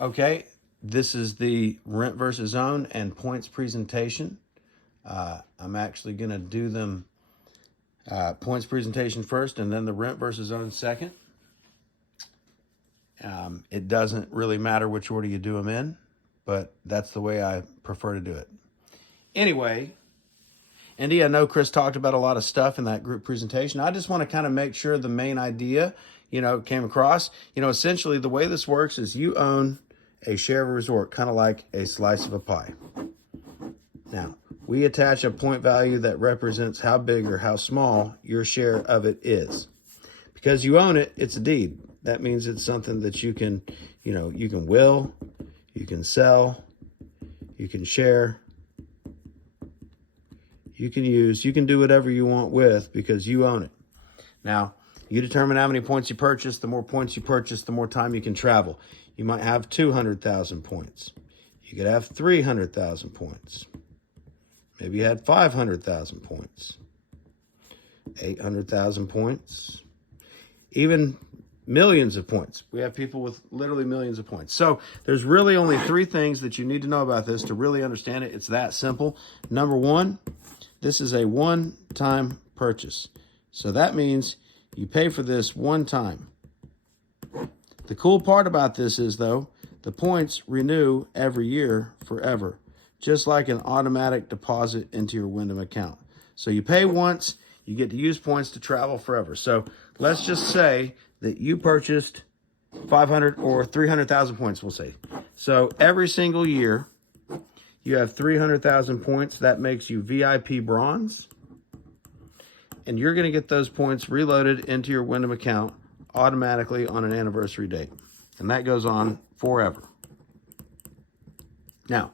Okay, this is the rent versus own and points presentation. I'm actually going to do them points presentation first and then the rent versus own second. It doesn't really matter which order you do them in, but that's the way I prefer to do it. Anyway, Indy, I know Chris talked about a lot of stuff in that group presentation. I just want to kind of make sure the main idea, came across. Essentially the way this works is you own a share of a resort, kind of like a slice of a pie. Now, we attach a point value that represents how big or how small your share of it is. Because you own it, it's a deed. That means it's something that you can will, you can sell, you can share, you can use, you can do whatever you want with because you own it. Now, you determine how many points you purchase. The more points you purchase, the more time you can travel. You might have 200,000 points. You could have 300,000 points. Maybe you had 500,000 points, 800,000 points, even millions of points. We have people with literally millions of points. So there's really only three things that you need to know about this to really understand it. It's that simple. Number one, this is a one-time purchase. So that means you pay for this one time. The cool part about this is, though, the points renew every year forever, just like an automatic deposit into your Wyndham account. So you pay once, you get to use points to travel forever. So let's just say that you purchased 500 or 300,000 points, we'll say. So every single year, you have 300,000 points. That makes you VIP bronze. And you're going to get those points reloaded into your Wyndham account automatically on an anniversary date. And that goes on forever. Now,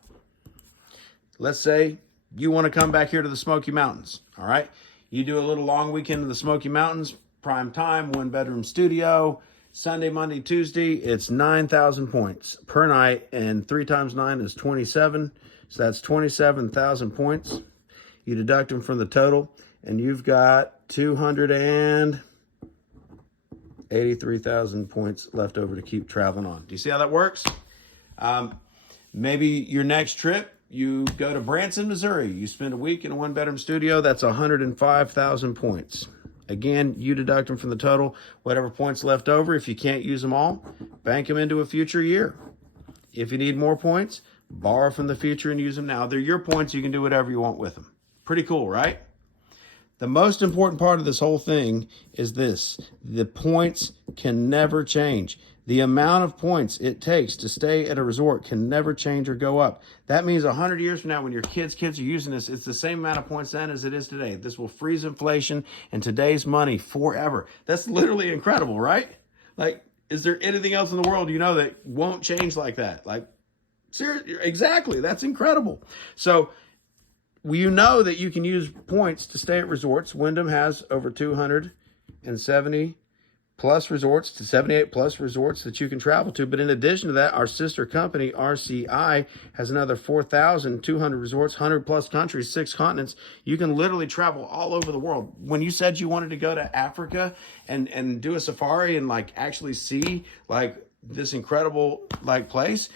let's say you want to come back here to the Smoky Mountains, all right? You do a little long weekend in the Smoky Mountains, prime time, 1-bedroom studio, Sunday, Monday, Tuesday, it's 9,000 points per night, and 3 times 9 is 27, so that's 27,000 points. You deduct them from the total, and you've got 283,000 points left over to keep traveling on. Do you see how that works? Maybe your next trip, you go to Branson, Missouri. You spend a week in a 1-bedroom studio. That's 105,000 points. Again, you deduct them from the total. Whatever points left over, if you can't use them all, bank them into a future year. If you need more points, borrow from the future and use them now. They're your points. You can do whatever you want with them. Pretty cool, right? The most important part of this whole thing is this. The points can never change. The amount of points it takes to stay at a resort can never change or go up. That means 100 years from now, when your kids are using this, it's the same amount of points then as it is today. This will freeze inflation and today's money forever. That's literally incredible, right? Like, is there anything else in the world that won't change like that? Like, seriously, exactly. That's incredible. So, you know that you can use points to stay at resorts. Wyndham has over 270 plus resorts to 78 plus resorts that you can travel to. But in addition to that, our sister company, RCI, has another 4,200 resorts, 100 plus countries, 6 continents. You can literally travel all over the world. When you said you wanted to go to Africa and do a safari and actually see this incredible place,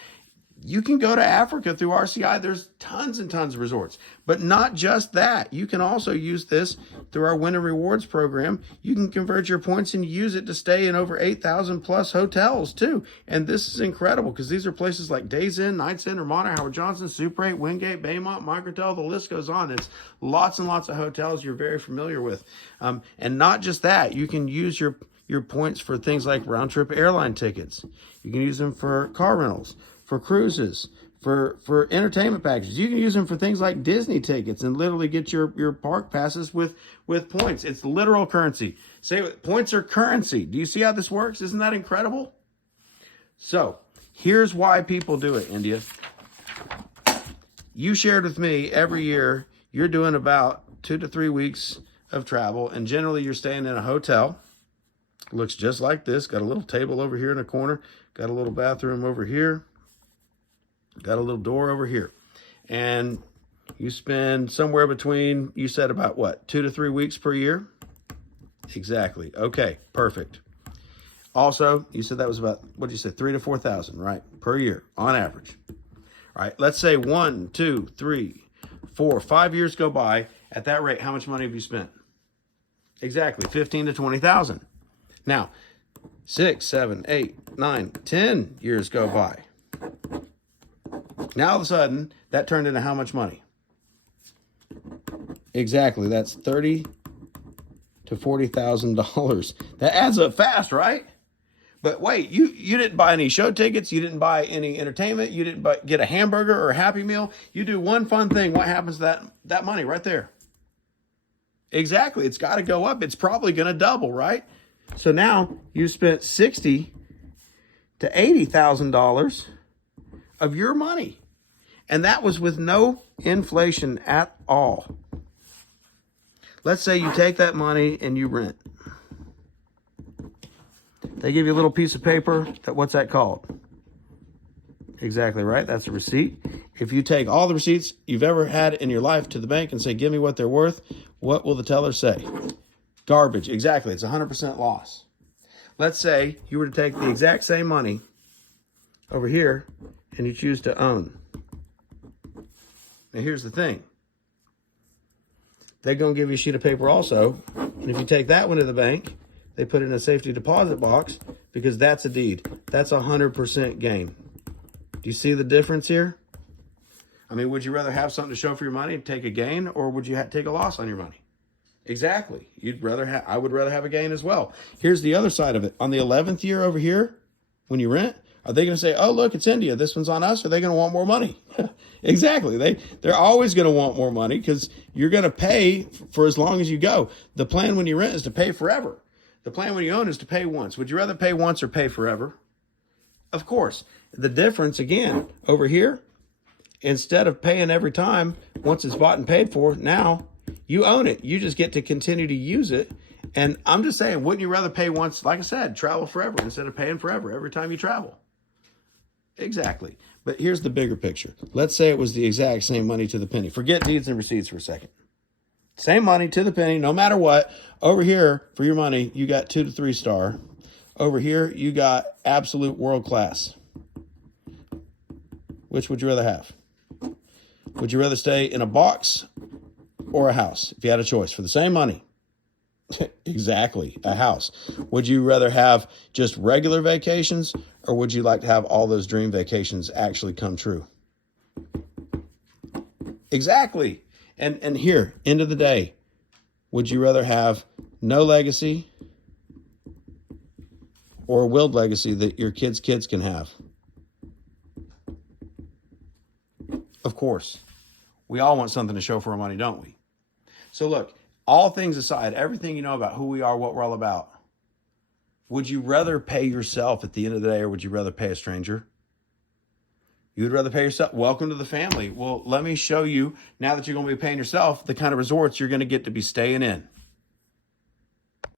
you can go to Africa through RCI. There's tons and tons of resorts. But not just that. You can also use this through our Wyndham Rewards program. You can convert your points and use it to stay in over 8,000 plus hotels too. And this is incredible because these are places like Days Inn, Nights Inn, Ramada, Howard Johnson, Super 8, Wingate, Baymont, Microtel. The list goes on. It's lots and lots of hotels you're very familiar with. And not just that. You can use your points for things like round trip airline tickets. You can use them for car rentals, for cruises, for entertainment packages. You can use them for things like Disney tickets and literally get your park passes with points. It's literal currency. Points are currency. Do you see how this works? Isn't that incredible? So here's why people do it, India. You shared with me every year you're doing about 2 to 3 weeks of travel, and generally you're staying in a hotel. Looks just like this. Got a little table over here in the corner. Got a little bathroom over here. Got a little door over here. And you spend somewhere between, you said about what, 2 to 3 weeks per year? Exactly. Okay, perfect. Also, you said that was about, what did you say, 3 to 4,000, right? Per year on average. All right, let's say 1, 2, 3, 4, 5 years go by. At that rate, how much money have you spent? Exactly, 15 to 20,000. Now, 6, 7, 8, 9, 10 years go by. Now all of a sudden, that turned into how much money? Exactly, that's $30,000 to $40,000. That adds up fast, right? But wait, you didn't buy any show tickets. You didn't buy any entertainment. You didn't get a hamburger or a Happy Meal. You do one fun thing. What happens to that money right there? Exactly. It's got to go up. It's probably going to double, right? So now you spent $60,000 to $80,000 of your money. And that was with no inflation at all. Let's say you take that money and you rent. They give you a little piece of paper. What's that called? Exactly right. That's a receipt. If you take all the receipts you've ever had in your life to the bank and say, give me what they're worth, what will the teller say? Garbage. Exactly. It's 100% loss. Let's say you were to take the exact same money over here and you choose to own. Now, here's the thing. They're going to give you a sheet of paper also. And if you take that one to the bank, they put it in a safety deposit box because that's a deed. That's 100% gain. Do you see the difference here? I mean, would you rather have something to show for your money, take a gain, or would you take a loss on your money? Exactly. I would rather have a gain as well. Here's the other side of it. On the 11th year over here, when you rent, are they going to say, oh, look, it's India. This one's on us. Or are they going to want more money? Exactly. They're always going to want more money because you're going to pay for as long as you go. The plan when you rent is to pay forever. The plan when you own is to pay once. Would you rather pay once or pay forever? Of course. The difference, again, over here, instead of paying every time, once it's bought and paid for, now you own it. You just get to continue to use it. And I'm just saying, wouldn't you rather pay once, like I said, travel forever instead of paying forever every time you travel? Exactly. But here's the bigger picture. Let's say it was the exact same money to the penny. Forget deeds and receipts for a second. Same money to the penny, no matter what. Over here, for your money, you got 2 to 3 star. Over here, you got absolute world class. Which would you rather have? Would you rather stay in a box or a house if you had a choice for the same money? Exactly, a house. Would you rather have just regular vacations, or would you like to have all those dream vacations actually come true? Exactly. And here, end of the day, would you rather have no legacy or a willed legacy that your kids' kids can have? Of course. We all want something to show for our money, don't we? So look, all things aside, everything you know about who we are, what we're all about, would you rather pay yourself at the end of the day, or would you rather pay a stranger? You would rather pay yourself. Welcome to the family. Well, let me show you, now that you're going to be paying yourself, the kind of resorts you're going to get to be staying in.